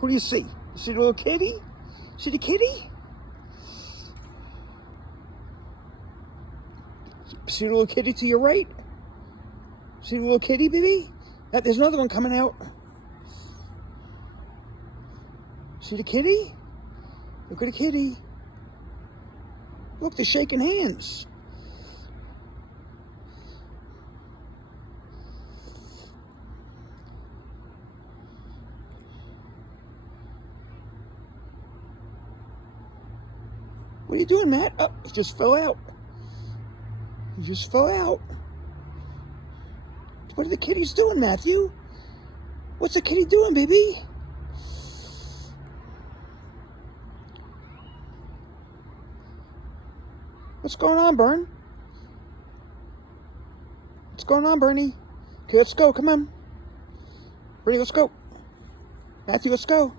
Who do you see? You see the little kitty? See the kitty? See the little kitty to your right? See the little kitty, baby? There's another one coming out. See the kitty? Look at the kitty. Look, they're shaking hands. What are you doing, Matt? Oh, it just fell out. It just fell out. What are the kitties doing, Matthew? What's the kitty doing, baby? What's going on, Bern? What's going on, Bernie? Okay, let's go. Come on. Bernie, let's go. Matthew, let's go.